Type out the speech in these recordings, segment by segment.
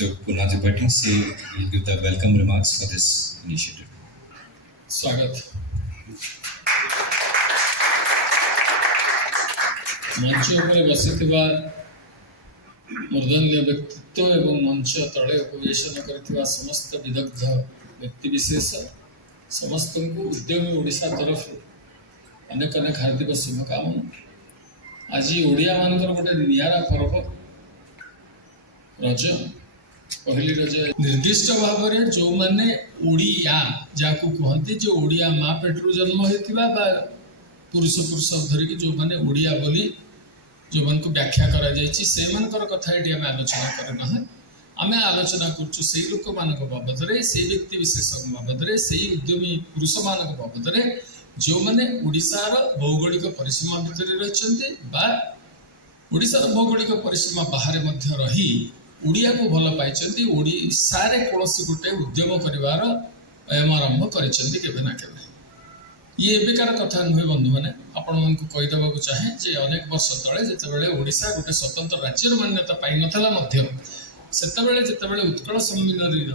Mr. Punna Tripathi will give the welcome remarks for this initiative. स्वागत मंच उपरे बसिथिबा मूर्धन्य व्यक्तित्व एवं मंच तले उपवेशन करथिबा समस्त विदग्ध व्यक्तिविशेष समस्त को उद्यमी ओडिशा तरफ अनेक अनेक हार्दिक शुभकामना। आज ओडिया मानकर गोटे नियारा पर्व रज पहली रज निर्दिष्ट भाव में जो माने ओडिया जाकू कहते जो ओडिया माँ पेटरू जन्म होता बा पुरुष पुरुष धरिकी जो माने ओडिया बोली जो मन को व्याख्या करा जायछि से मनकर कथा एटी आमे आलोचना करना है। आमे आलोचना करछु से लोक मानक बाबद रे से व्यक्ति विशेष बाबद रे से उद्यमी पुरुष मानक बाबद रे जो माने ओडिसार भौगोलिक परिसीमा भितर रहिछन्ते बा ओडिसार भौगोलिक परिसीमा बाहर मध्य रही ओडिया को भल पाइछन्ती ओडिसा रे कोनोसी गोटे उद्यम करिवार आरंभ करिछन्ती केबे ना केबे। ये एबिकार कथा नुहे बंधु मैंने आपण को कहीदेवाक चाहे जे अनेक वर्ष तले जितेबाला ओडिशा गोटे स्वतंत्र राज्यर मान्यता पाई नथला मध्य सेतेबाला जितेबाला उत्कल सम्मिलनी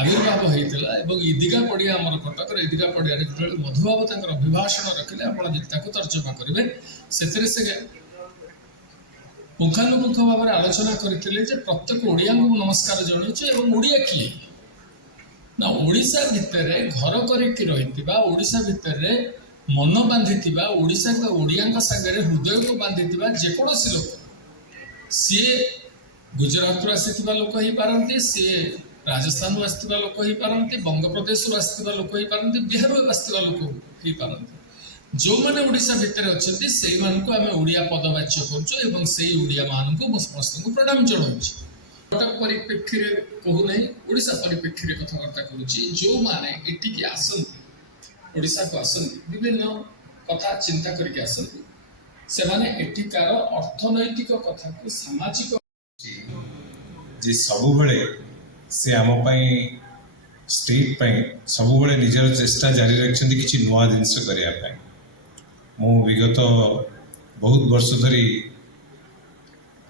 आविर्भाव होता एवं ईदिगा पड़िया आमर कटक ईदिगा पड़िया जो मधुबाबू तक अभिभाषण रखिले आप तर्जमा करेंगे से पुंखानुपुंख भाव में आलोचना करते प्रत्येक ओडिया को नमस्कार जनाऊँ ओडिया किए ना ओडिशा भितर घर करके रही ओडिशा भितर मन बांधि ओडिशा ओडिया सागर हृदय को बांधि जेकोसी लोक सी गुजरात रु आसी लोक ही पारती सी राजस्थान आसवा लोक ही पारती बंग प्रदेश आसवा लोक ही पारती बिहार आसवा लोक ही पारती जो मैंने ओडिशा भितर अच्छा से आम ओडिया पदवाच्य करोडिया मान को समस्त को प्रणाम जनाऊँ। कटक परिप्रेक्षी कहूना ओडिशा परिप्रेक्षी कथबार्ता करुच्ची जो मैंने एटिकी आसती ओडिशा को आसती विभिन्न कथा चिंता करके आसती से माने एटिकार अर्थनैतिक कथा को सामाजिक जे सबुबले से आम स्टेट सबुबले निजर चेष्टा जारी रखिछन्ति किछि नुआ जिनिस करिया पई। मु विगत बहुत वर्ष धरी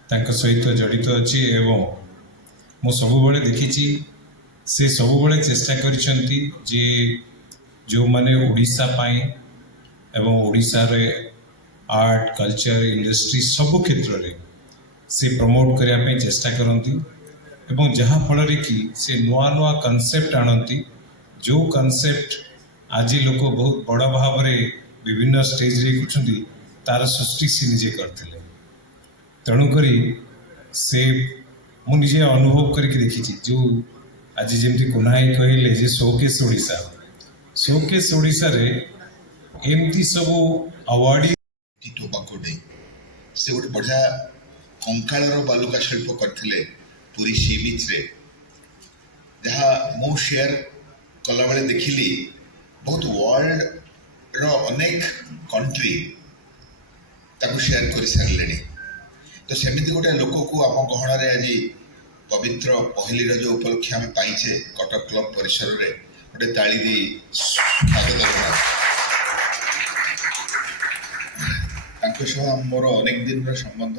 तांको सहित जड़ित अच्छी एवं मु सबुबले देखिछि से सबुबले चेष्टा करिछन्ति जे जो माने ओडिशा पाई एवं ओडिशा रे आर्ट कल्चर इंडस्ट्री सब क्षेत्र रे से प्रमोट करिया पई चेष्टा करंती एवं जहाँ फल कि से नुआ नुआ कॉन्सेप्ट आणती जो कॉन्सेप्ट आज लोक बहुत बड़ भाव में विभिन्न स्टेज रे कुछुंदी तार सृष्टि से निजे करथिले। तेणुक से मु निजे अनुभव करके देखी जो आज जमी कोनाई कहले जे शोकेस ओडिशा रे एमती सब अवार्ड टोबाको डे से गोटे बढ़िया कंकाळर बालुका शिल्प करथिले पूरी सी बीच रे जहाँ मु शेयर कला बेले देखिली बहुत वर्ल्ड रो अनेक कंट्री ताको शेयर कर सारे तो सेमिति गोटे लोक को आम गहन आज पवित्र पहली रज उपलक्षे आम पाइचे कटक क्लब परिसर रे गोटे ताली दी स्वागत मोर अनेक दिन संबंध